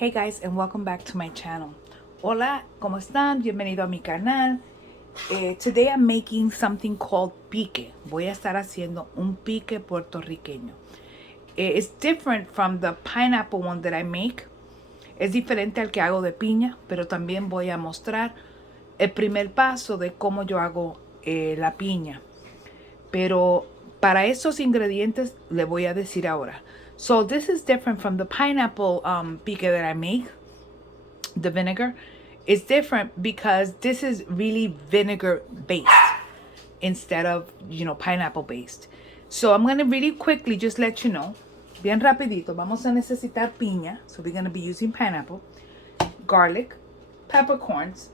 Hey guys, and welcome back to my channel. Hola, ¿cómo están? Bienvenido a mi canal. Today I'm making something called pique. Voy a estar haciendo un pique puertorriqueño. It's different from the pineapple one that I make. Es diferente al que hago de piña, pero también voy a mostrar el primer paso de cómo yo hago la piña. Pero para esos ingredientes le voy a decir ahora. So this is different from the pineapple pique that I make, the vinegar. It's different because this is really vinegar based instead of, pineapple based. So I'm going to really quickly just let you know, bien rapidito, vamos a necesitar piña. So we're going to be using pineapple, garlic, peppercorns.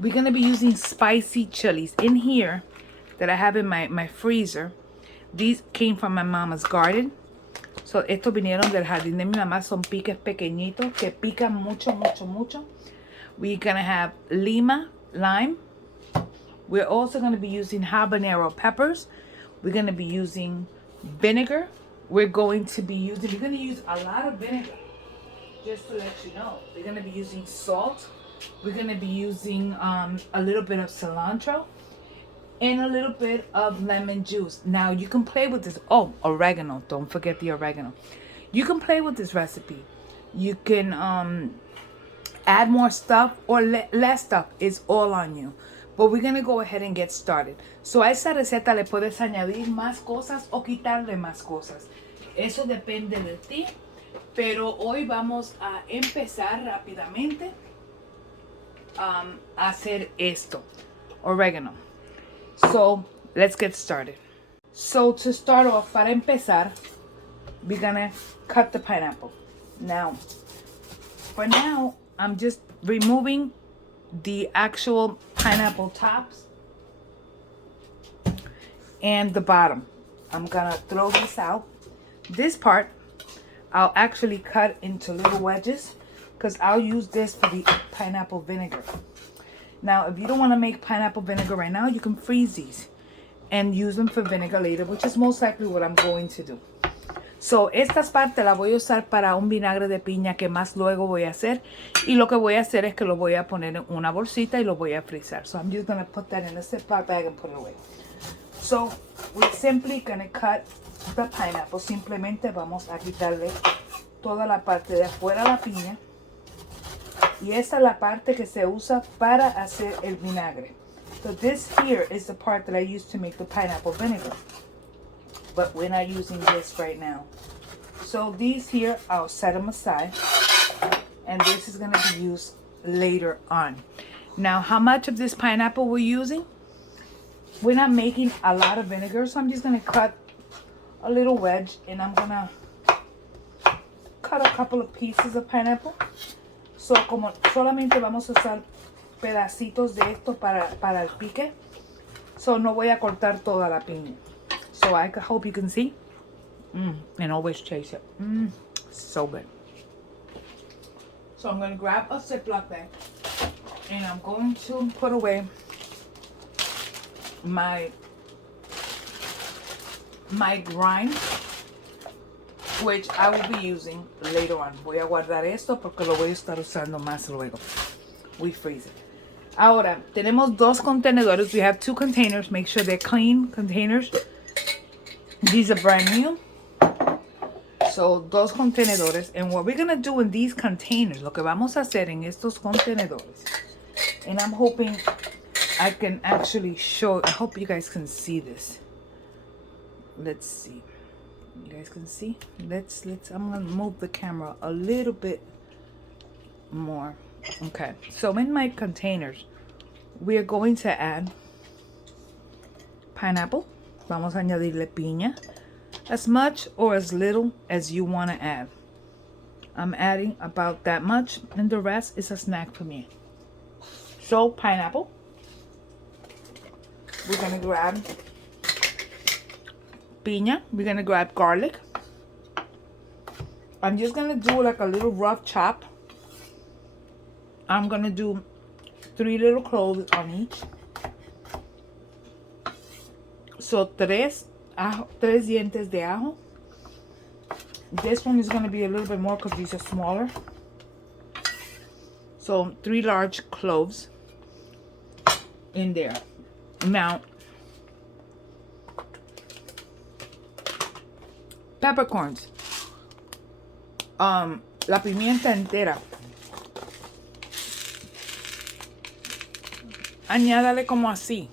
We're going to be using spicy chilies. In here that I have in my freezer, these came from my mama's garden. So estos vinieron del jardín de mi mamá. Son piques pequeñitos que pican mucho, mucho, mucho. We're going to have lime. We're also going to be using habanero peppers. We're going to be using vinegar. We're going to use a lot of vinegar, just to let you know. We're going to be using salt. We're going to be using a little bit of cilantro and a little bit of lemon juice. Now you can play with this. Oh, oregano. Don't forget the oregano. You can play with this recipe. You can add more stuff or less stuff. It's all on you. But we're going to go ahead and get started. So a esa receta le puedes añadir más cosas o quitarle más cosas. Eso depende de ti. Pero hoy vamos a empezar rápidamente a hacer esto. Oregano. So let's get started. So to start off, para empezar, we're gonna cut the pineapple. Now, for now, I'm just removing the actual pineapple tops and the bottom. I'm gonna throw this out. This part, I'll actually cut into little wedges because I'll use this for the pineapple vinegar. Now, if you don't want to make pineapple vinegar right now, you can freeze these and use them for vinegar later, which is most likely what I'm going to do. So, estas partes las voy a usar para un vinagre de piña que más luego voy a hacer. Y lo que voy a hacer es que lo voy a poner en una bolsita y lo voy a frizar. So, I'm just going to put that in a Ziploc bag and put it away. So, we're simply going to cut the pineapple. Simplemente vamos a quitarle toda la parte de afuera la piña. Y esta es la parte que se usa para hacer el vinagre. So this here is the part that I use to make the pineapple vinegar. But we're not using this right now. So these here, I'll set them aside. And this is going to be used later on. Now, how much of this pineapple we're using? We're not making a lot of vinegar. So I'm just going to cut a little wedge. And I'm going to cut a couple of pieces of pineapple. So, como solamente vamos a usar pedacitos de esto para el pique, so no voy a cortar toda la piña. So, I hope you can see. And always chase it. So good. So, I'm going to grab a Ziploc bag. And I'm going to put away my rind, which I will be using later on. Voy a guardar esto porque lo voy a estar usando más luego. We freeze it. Ahora, tenemos dos contenedores. We have two containers. Make sure they're clean containers. These are brand new. So, dos contenedores. And what we're going to do in these containers, lo que vamos a hacer en estos contenedores, and I'm hoping I can actually show, I hope you guys can see this. Let's see. You guys can see. I'm gonna move the camera a little bit more. Okay, so in my containers we are going to add pineapple. Vamos a añadirle piña, as much or as little as you want to add. I'm adding about that much, and the rest is a snack for me. So pineapple, we're gonna grab piña. We're going to grab garlic. I'm just going to do like a little rough chop. I'm going to do 3 little cloves on each. So, tres dientes de ajo. This one is going to be a little bit more because these are smaller. So 3 large cloves in there. Now, peppercorns. La pimienta entera. Añádale como así.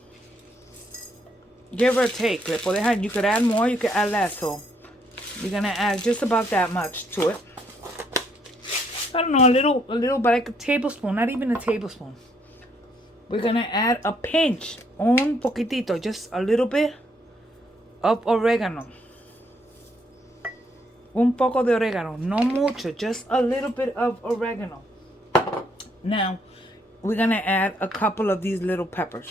Give or take. Le puedes add, you could add more, you could add less. So you're gonna add just about that much to it. I don't know, a little, but like a tablespoon, not even a tablespoon. We're gonna add a pinch, un poquitito, just a little bit of oregano. Un poco de oregano, no mucho, just a little bit of oregano. Now, we're gonna add a couple of these little peppers.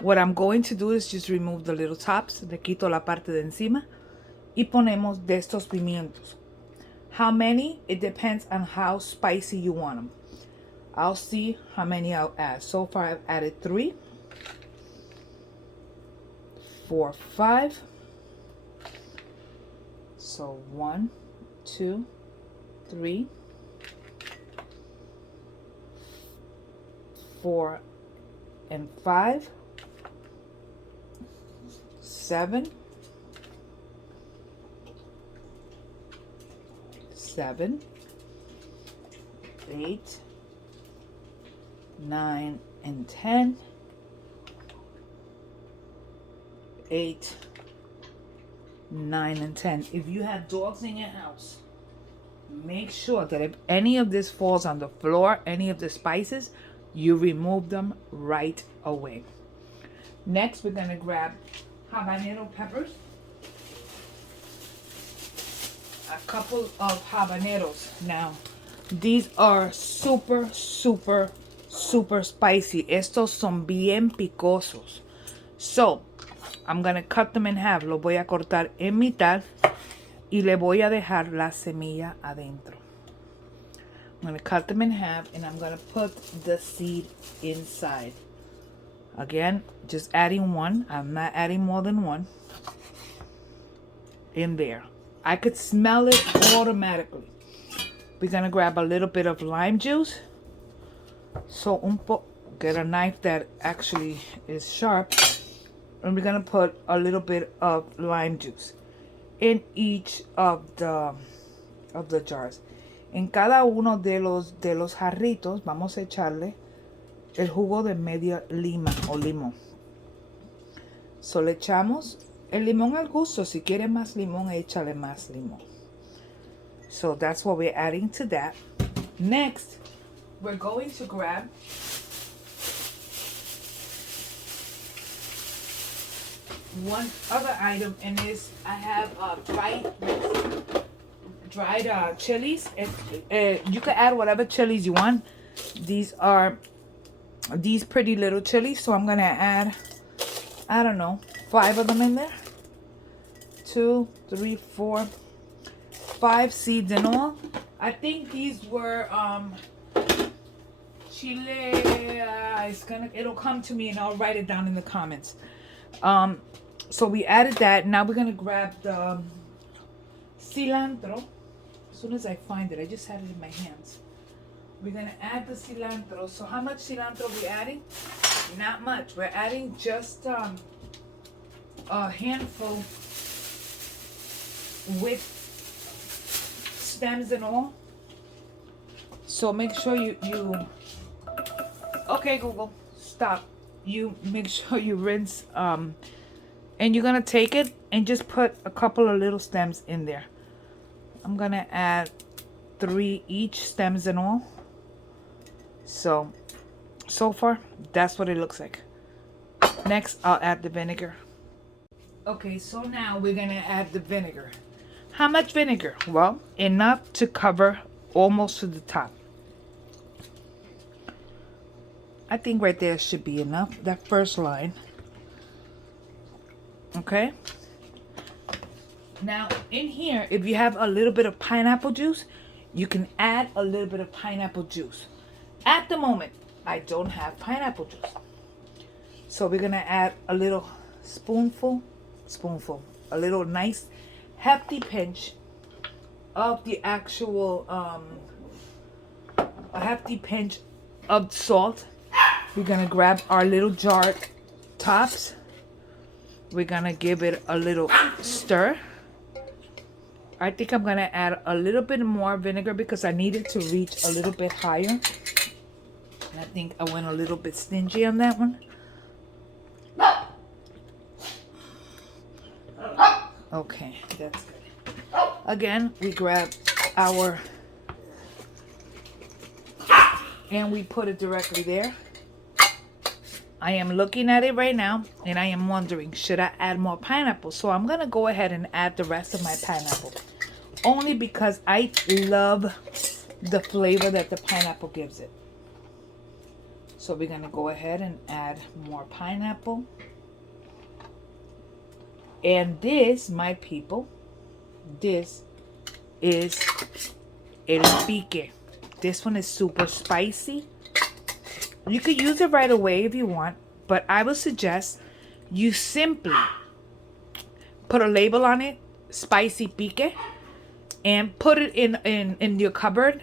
What I'm going to do is just remove the little tops, le quito la parte de encima y ponemos de estos pimientos. How many? It depends on how spicy you want them. I'll see how many I'll add. So far I've added 3, 4, 5. So 1, 2, 3, 4, and 5, 7, 8, 9, and 10. 8, 9, and 10. If you have dogs in your house, make sure that if any of this falls on the floor, any of the spices, you remove them right away. Next, we're gonna grab habanero peppers. A couple of habaneros. Now, these are super, super, super spicy. Estos son bien picosos. So, I'm gonna cut them in half. Los voy a cortar en mitad y le voy a dejar la semilla adentro. I'm gonna cut them in half and I'm gonna put the seed inside. Again, just adding one. I'm not adding more than one in there. I could smell it automatically. We're gonna grab a little bit of lime juice. So get a knife that actually is sharp, and we're gonna put a little bit of lime juice in each of the jars. En cada uno de los jarritos vamos a echarle el jugo de media lima o limón. So le echamos el limón al gusto. Si quiere más limón, échale más limón. So that's what we're adding to that. Next, we're going to grab one other item, and is I have dried chilies. You can add whatever chilies you want. These are these pretty little chilies, so I'm gonna add, I don't know, 5 of them in there. 2, 3, 4, 5 seeds in all. I think these were chile. It'll come to me and I'll write it down in the comments. So we added that. Now we're gonna grab the cilantro. As soon as I find it, I just had it in my hands. We're gonna add the cilantro. So how much cilantro are we adding? Not much. We're adding just a handful with stems and all. So make sure you okay, Google, stop. You make sure you rinse, and you're gonna take it and just put a couple of little stems in there. I'm gonna add 3 each, stems and all. So far, that's what it looks like. Next, I'll add the vinegar. Okay, so now we're gonna add the vinegar. How much vinegar? Well, enough to cover almost to the top. I think right there should be enough, that first line. Okay. Now, in here, if you have a little bit of pineapple juice, you can add a little bit of pineapple juice. At the moment, I don't have pineapple juice. So we're going to add a little spoonful, a little nice hefty pinch of the actual, a hefty pinch of salt. We're gonna grab our little jar tops. We're gonna give it a little stir. I think I'm gonna add a little bit more vinegar because I need it to reach a little bit higher. And I think I went a little bit stingy on that one. Okay, that's good. Again, we grab our, and we put it directly there. I am looking at it right now and I am wondering, should I add more pineapple? So I'm gonna go ahead and add the rest of my pineapple. Only because I love the flavor that the pineapple gives it. So we're gonna go ahead and add more pineapple. And this, my people, this is el pique. This one is super spicy. You could use it right away if you want, but I would suggest you simply put a label on it, spicy pique, and put it in your cupboard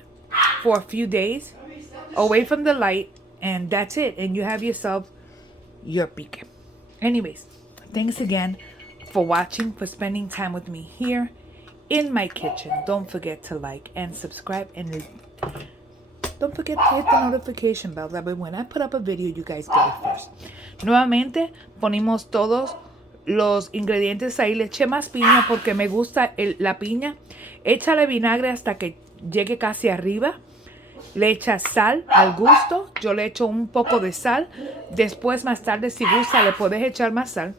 for a few days, away from the light, and that's it. And you have yourself your pique. Anyways, thanks again for watching, for spending time with me here in my kitchen. Don't forget to like and subscribe, and don't forget to hit the notification bell. That way when I put up a video, you guys get it first. Nuevamente, ponemos todos los ingredientes ahí. Le eché más piña porque me gusta la piña. Échale vinagre hasta que llegue casi arriba. Le echas sal al gusto. Yo le echo un poco de sal. Después, más tarde, si gusta, le puedes echar más sal.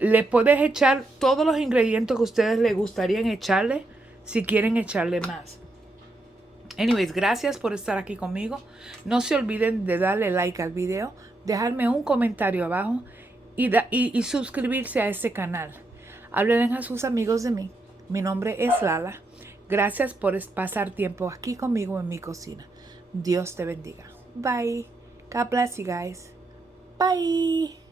Le puedes echar todos los ingredientes que ustedes les gustaría echarle, si quieren echarle más. Anyways, gracias por estar aquí conmigo. No se olviden de darle like al video, dejarme un comentario abajo y suscribirse a este canal. Hablen a sus amigos de mí. Mi nombre es Lala. Gracias por pasar tiempo aquí conmigo en mi cocina. Dios te bendiga. Bye. God bless you guys. Bye.